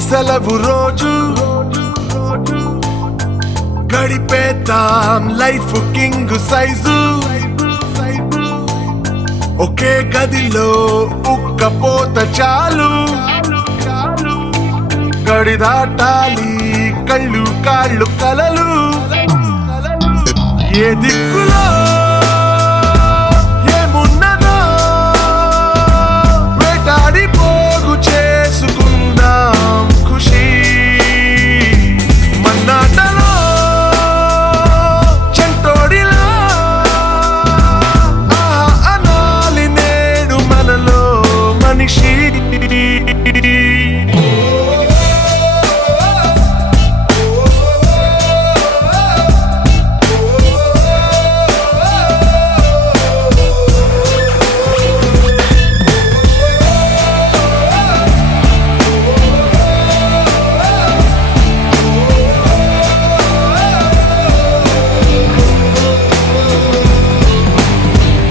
సెలవు రోజు గడిపేద్దాం life king size ఒకే గదిలో ఉక్కపోత చాలు గడి దాటాలి కళ్ళు కాళ్ళు కలలు ఏ దిక్కులో ఏమున్నదో వేటాడి పోగు చేసుకుందాం ఖుషి మన్నాటలో చెంటోడిలా అనాలి నేడు మనలో మనిషి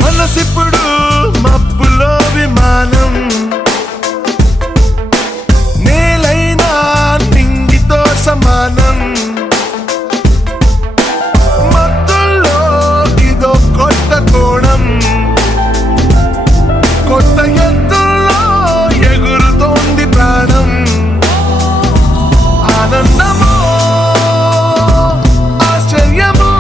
మనసిప్పుడు మబ్బులో విమానం నేలైనా నింగితో సమానం మత్తుల్లో ఇదో కొత్త కోణం కొత్త ఎత్తుల్లో ఎగురుతోంది ప్రాణం ఆనందమో ఆశ్చర్యమో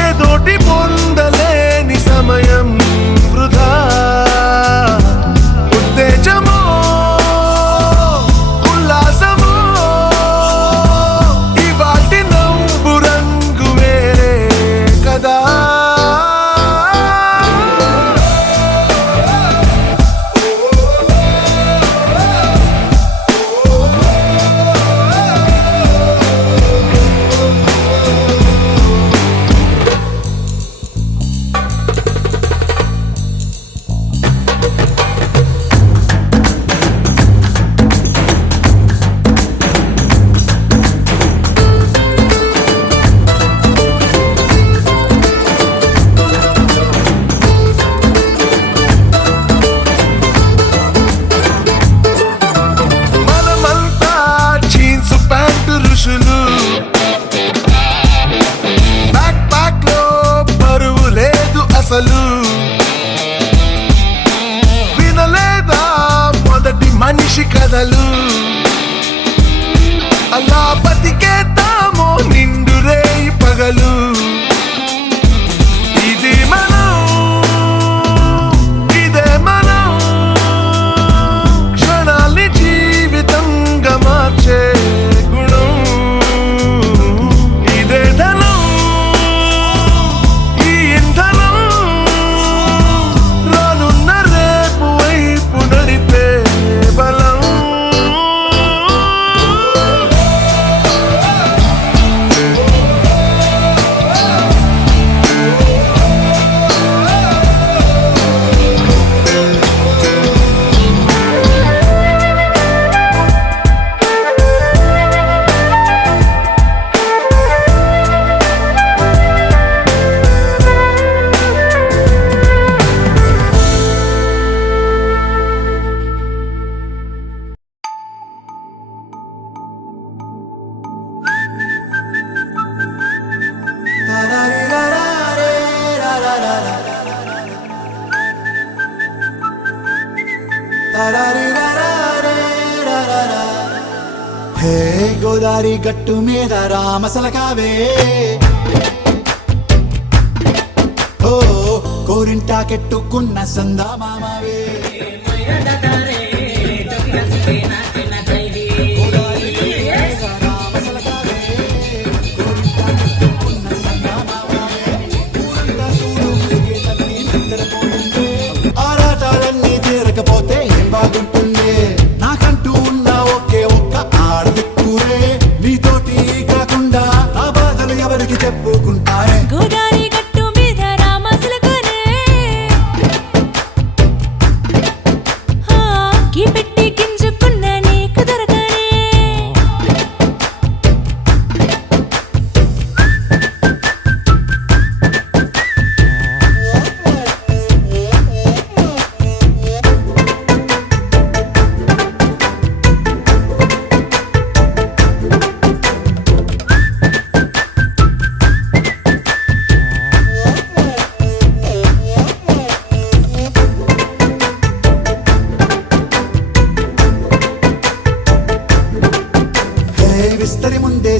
ఏదోటి పొందలేని సమయం వృధా ఉత్తేజమో ఉల్లాసమో ఇవాటి నవ్వు రంగు వేరే కదా మనమంతా జీన్స్ ప్యాంటు ఋషులు బ్యాక్ ప్యాక్ లో బరువు లేదు అసలు వినలేదా మొదటి మనిషి కథలు అలా బతికేద్దామో నిండు రేయి పగలు ఇది మనం ఇదే మనం క్షణాల్ని జీవితంగా మార్చే గుణం ఇదే ధనం ఈ ఇంధనం రానున్న రేపు వైపు నడిపే బలం హే గోదారి గట్టు మీద రామసలకావే ఓ కోరింటాకెట్టుకున్న సందా మామవే ఆరాటాలన్నీ తీరకపోతే ఏం బాగుంటుంది నాకంటూ ఉన్న ఒకే ఒక్క ఆడదిక్కురే నీతోటి కాకుండా నా బాధలు ఎవరికి చెప్పుకుంటారే గోదారి గట్టు మీద రామసలకానే పెట్టి గింజుకున్న నీకు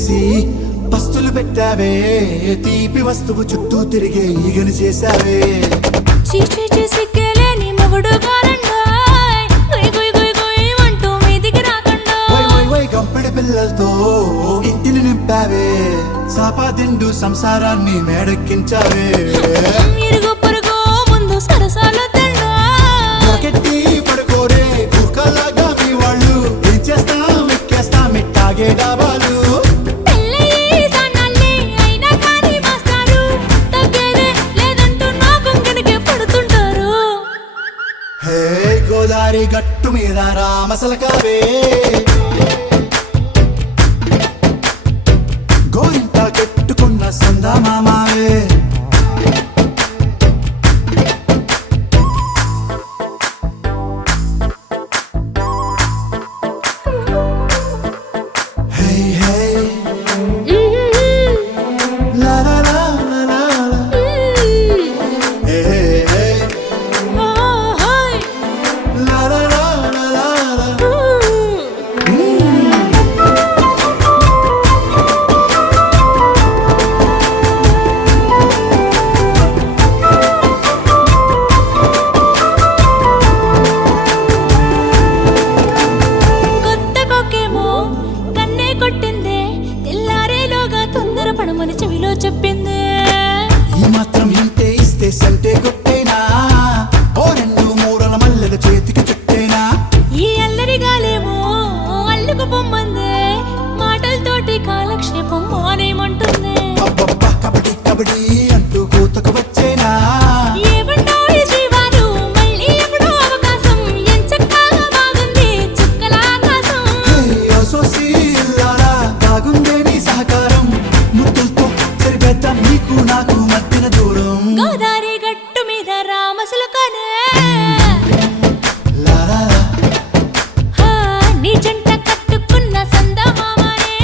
చేసి పస్తులు పెట్టావే తీపి వస్తువు చుట్టూ తిరిగే ఈగలు చేశావే చీచీ చేసి కేలేని మొగుడు కారండాయ్ గుయ్ గుయ్ గుయ్ గుయ్ అంటూ మీదికి రాకండాయ్ వై వై వై గంపెడి పిల్లలతో ఇంటిని నింపావే సాపాదిండు సంసారాన్ని మేడెక్కించావే ఇరుగు పొరుగు ముందు సరసాలు దొరకెట్టి పడుకోరే కుక్కలాగా మీ వాళ్ళు ఏం చేస్తాం ఎక్కేస్తాం ఇట్టాగే డాబాలు హే గోదారి గట్టు మీద రామసలకావే గోరింట కట్టుకున్న సందమామావే సంటే కొట్టేనా ఓ రెండు మూరల మల్లెల చేతికి చుట్టేనా ఈ అల్లరి గాలేమో అల్లుకు పొమ్మందే మాటలతోటి కాలక్షేపం మానేమంటుంది అబ్బబ్బా కబడ్డీ కబడ్డీ అంటూ కూతకు వచ్చేనా ఏమంటాయి జీవాలు మళ్ళీ ఎప్పుడో అవకాశం ఎంచక్కా బాగుంది చుక్కల ఆకాశం సోసి ఇల్లారా బాగుందే నీ సహకారం ముద్దులతో సరిపెద్దాం నీకు నాకు మధ్యన దూరం గోదారి గట్టు మీద రామసులకనే నీ జంట కట్టుకున్న సందమామనే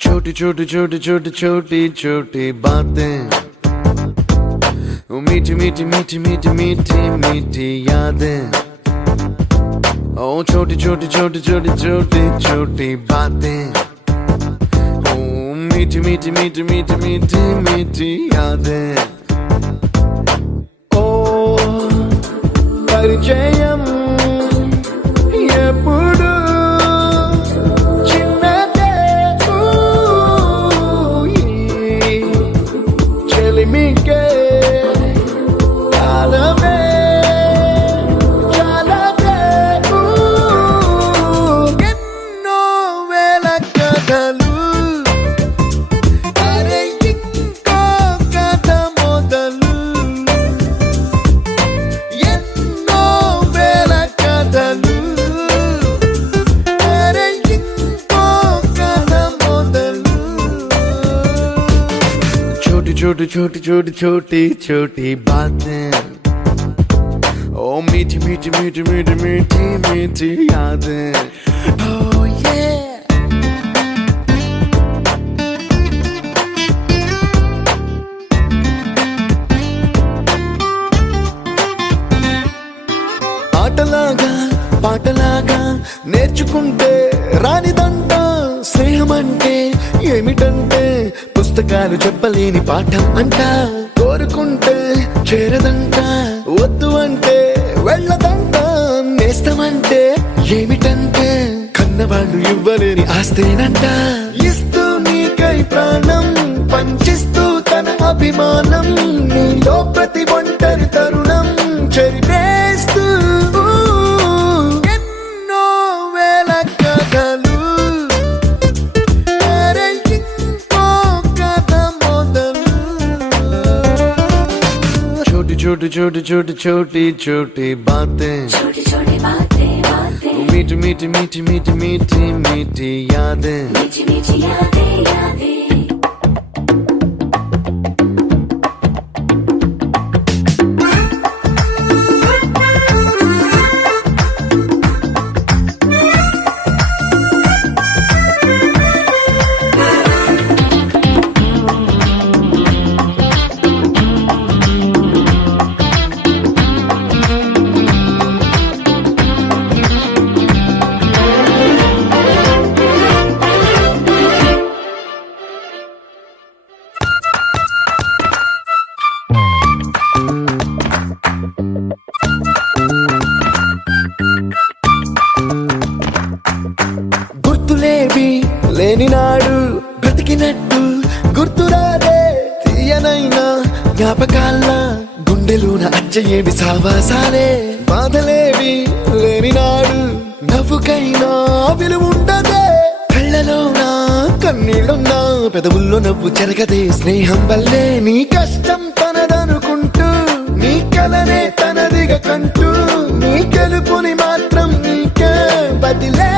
छोटी छोटी छोटी छोटी छोटी छोटी बातें ओ मीठी मीठी मीठी मीठी मीठी मीठी यादें ओ छोटी छोटी छोटी छोटी छोटी छोटी बातें ओ मीठी मीठी मीठी मीठी मीठी मीठी यादें ओ परिचयम ఎప్పుడు छोटी छोटी छोटी छोटी छोटी बातें ओ मीठी मीठी मीठी मीठी मीठी मीठी यादें oh yeah ఆటలాగా పాటలాగా నేర్చుకుంటే రానిదంట స్నేహం అంటే ఏమిటంటే పుస్తకాలు చెప్పలేని పాఠం అంట కోరుకుంటే చేరదంట వద్దు అంటే వెళ్ళదంట నేస్తమంటే ఏమిటంటే కన్నవాళ్ళు ఇవ్వలేని ఆస్తేనంట ఇస్తూ నీకై ప్రాణం పంచిస్తూ తన అభిమానం నీలో ప్రతి ఒంటరి తరుణం చెరిపేస్తూ ఎన్నో వేల కథలు छोटी छोटी छोटी छोटी छोटी बातें, छोटी छोटी बातें बातें, मीठी मीठी मीठी मीठी मीठी मीठी यादें, मीठी मीठी यादें यादें। గుర్తులేవి లేని నాడు బ్రతికినట్టు గుర్తురాదే తీయనైనా జ్ఞాపకాల గుండెలోన అచ్చయేవి సావాసాలే బాధలేవి లేని నాడు నవ్వుకైనా విలువుండదే కళ్ళలోన కన్నీళ్ళున్నా పెదవుల్లో నవ్వు చెరగదే స్నేహం వల్లే నీ కష్టం తనదనుకుంటూ నీ కలనే తనదిగా కంటూ నీ గెలుపుని మాత్రం నీకే బదిలే